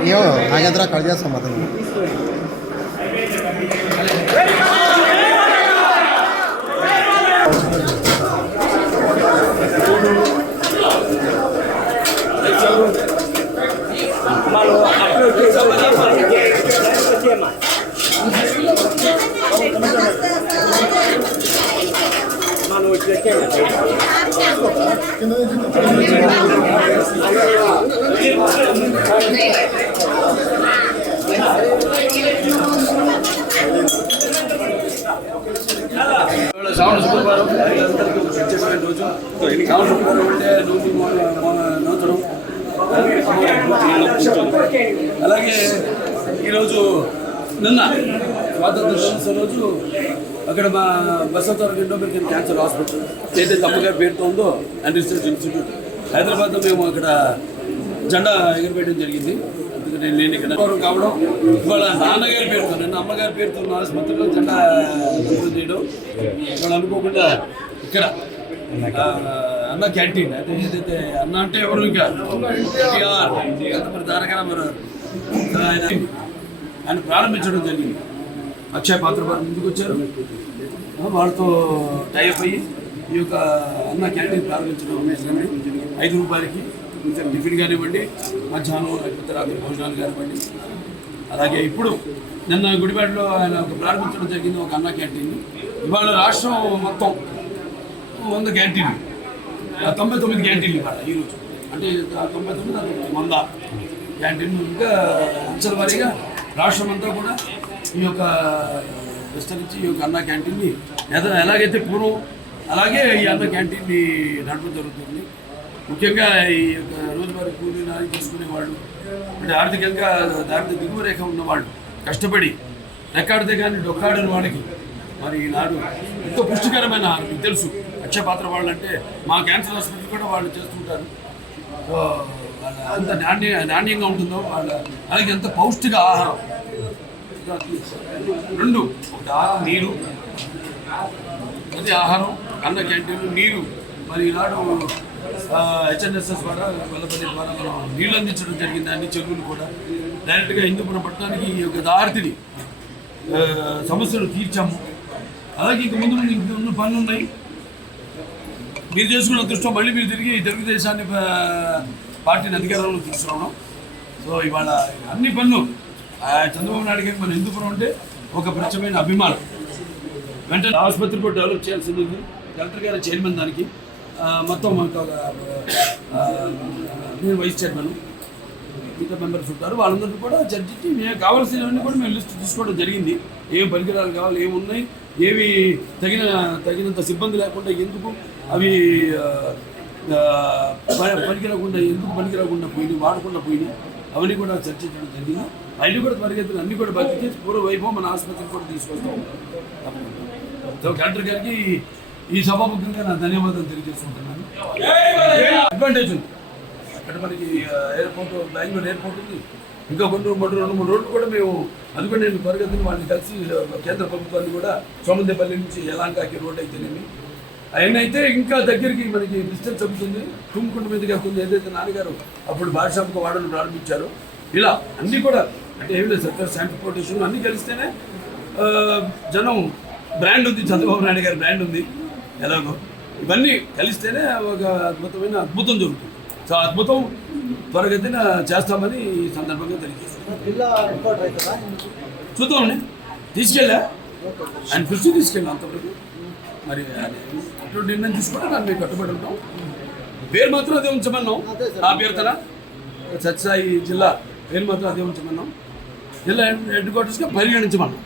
అయ్యో నాగేంద్ర కట్ చేస్తాం అతను శ్రావణ శుక్రవారం అందరికీ విశేషమైన రోజు శ్రావణ శుక్రవారం అంటే రోజు నూతనం అలాగే ఈరోజు నిన్న స్వాతంత్ర రోజు అక్కడ మా బసవతారం ఇండోమెరికన్ క్యాన్సర్ హాస్పిటల్ ఏదైతే అమ్మగారి పేరుతో ఉందో అండ్ రీసెర్చ్ ఇన్స్టిట్యూట్ హైదరాబాద్లో మేము అక్కడ జెండా ఎగరవేయడం జరిగింది. అందుకని నేను ఇక్కడ కావడం. ఇవాళ నాన్నగారి పేరుతో నిన్న అమ్మగారి పేరుతో ఉన్న ఆసుపత్రిలో జెండా ఎగరవేయడం చేయడం. ఇవాళ అనుకోకుండా ఇక్కడ అన్న క్యాంటీన్ అయితే ఏదైతే అన్న అంటే ఎవరు ఇంకా? ఎన్టీఆర్, మరి దానికన్నా మరి ఆయన ఆయన ప్రారంభించడం జరిగింది. అక్షయ పాత్ర ముందుకు వచ్చారు. వాళ్ళతో టైప్ అయ్యి ఈ యొక్క అన్న క్యాంటీన్ ప్రారంభించడం ఉమేష్ ఐదు రూపాయలకి కొంచెం టిఫిన్ కానివ్వండి మధ్యాహ్నం లేకపోతే రాత్రి భోజనాలు కానివ్వండి. అలాగే ఇప్పుడు నిన్న గుడిపేటలో ఆయన ప్రారంభించడం జరిగింది ఒక అన్న క్యాంటీన్ ఇవాళ రాష్ట్రం మొత్తం వంద క్యాంటీన్లు తొంభై తొమ్మిది క్యాంటీన్లు ఇవాళ ఈరోజు అంటే తొంభై తొమ్మిది వంద క్యాంటీన్ ఇంకా అంచెల వారీగా రాష్ట్రం అంతా కూడా ఈ యొక్క విస్తరించి ఈ యొక్క అన్న క్యాంటీన్ని ఎద- ఎలాగైతే పూర్వం అలాగే ఈ అన్న క్యాంటీన్ని నడపడం జరుగుతుంది. ముఖ్యంగా ఈ యొక్క రోజువారీ కూలీ నాలి తీసుకునే వాళ్ళు అంటే ఆర్థికంగా దారిద్ర దిగువ రేఖ ఉన్నవాళ్ళు కష్టపడి రెక్కాడితే కానీ డొక్కాడని వాళ్ళకి మరి ఈనాడు ఎంతో పుష్టికరమైన మీకు తెలుసు అక్షయపాత్ర వాళ్ళు అంటే మా క్యాన్సర్ హాస్పిటల్ కూడా వాళ్ళు చేస్తుంటారు. సో ఎంత నాణ్య నాణ్యంగా ఉంటుందో వాళ్ళ అలాగే ఎంత పౌష్టిక ఆహారం. రెండు ఒకటి ఆహారం నీరు. అది ఆహారం అన్న క్యాంటీన్ నీరు. మరి ఈనాడు హెచ్ఎన్ఎస్ఎస్ ద్వారా వల్లపల్లి ద్వారా మనం నీళ్ళు అందించడం జరిగింది అన్ని చెరువులు కూడా. డైరెక్ట్గా హిందూపురం పట్టణానికి ఈ యొక్క దారితిని సమస్యలు తీర్చాము. అలాగే ఇంక ముందు ముందు పనులు ఉన్నాయి. మీరు చేసుకున్న దృష్టం మళ్ళీ మీరు తిరిగి తెలుగుదేశాన్ని పార్టీని అధికారంలో తీసుకురావడం. సో ఇవాళ అన్ని పనులు చంద్రబాబు నాయుడు గారికి మనం ఎందుకు అంటే ఒక ప్రత్యేకమైన అభిమానం. వెంటనే ఆసుపత్రి కూడా డెవలప్ చేయాల్సింది ఉంది కలెక్టర్ గారు చైర్మన్ దానికి. మొత్తం మనకు ఒక నేను వైస్ చైర్మన్. మిగతా మెంబర్స్ ఉంటారు. వాళ్ళందరికీ కూడా చర్చించి మేము కావాల్సినవన్నీ కూడా మేము లిస్ట్ తీసుకోవడం జరిగింది. ఏం పరికరాలు కావాలి ఏమున్నాయి ఏవి తగిన తగినంత సిబ్బంది లేకుండా ఎందుకు అవి పనికిరాకుండా ఎందుకు పనికిరాకుండా పోయినాయి వాడకుండా పోయినాయి అవన్నీ కూడా చర్చించడం జరిగింది. అవన్నీ కూడా పరిగెత్తులు అన్నీ కూడా బతికి పూర్వ వైభవం మన ఆసుపత్రికి కూడా తీసుకొస్తాం. సో కలెక్టర్ గారికి ఈ సభాముఖంగా నా ధన్యవాదాలు తెలియజేసుకుంటున్నాను. అడ్వాంటేజ్ ఉంది. అక్కడ మనకి ఎయిర్పోర్ట్ బెంగళూరు ఎయిర్పోర్ట్ ఉంది. ఇంకా కొన్ని మూడు రెండు మూడు రోడ్లు కూడా మేము అది కూడా నేను పరిగెత్తుని వాళ్ళని కలిసి కేంద్ర ప్రభుత్వాన్ని కూడా సోమందేపల్లి నుంచి యలాంకాకి రోడ్ అయితేనేమి అవన్నీ అయితే ఇంకా దగ్గరికి మనకి డిస్టెన్స్ అవుతుంది తుమ్ముకుంట మీదకి అవుతుంది ఏదైతే నాన్నగారు అప్పుడు భాషకు వాడడం ప్రారంభించారో ఇలా అన్నీ కూడా అంటే ఏమి లేదు సర్కార్ ట్రాన్స్పోర్టేషన్ అన్నీ కలిస్తేనే జనం బ్రాండ్ ఉంది చంద్రబాబు నాయుడు గారి బ్రాండ్ ఉంది ఎలాగో. ఇవన్నీ కలిస్తేనే ఒక అద్భుతమైన అద్భుతం జరుగుతుంది. సో అద్భుతం త్వరగతిన చేస్తామని ఈ సందర్భంగా అవుతుందా చూద్దామండి. తీసుకెళ్ళా? ఆయన దృష్టి తీసుకెళ్ళాం అంతవరకు. మరి అటువంటి నిర్ణయం తీసుకుంటే దాన్ని మేము కట్టుబడి ఉంటాం. పేరు మాత్రం అదే ఉంచమన్నాం. ఆ పేరుతన సత్యసాయి జిల్లా పేరు మాత్రం అదే ఉంచమన్నాం. జిల్లా హెడ్ క్వార్టర్స్గా పరిగణించమన్నాం.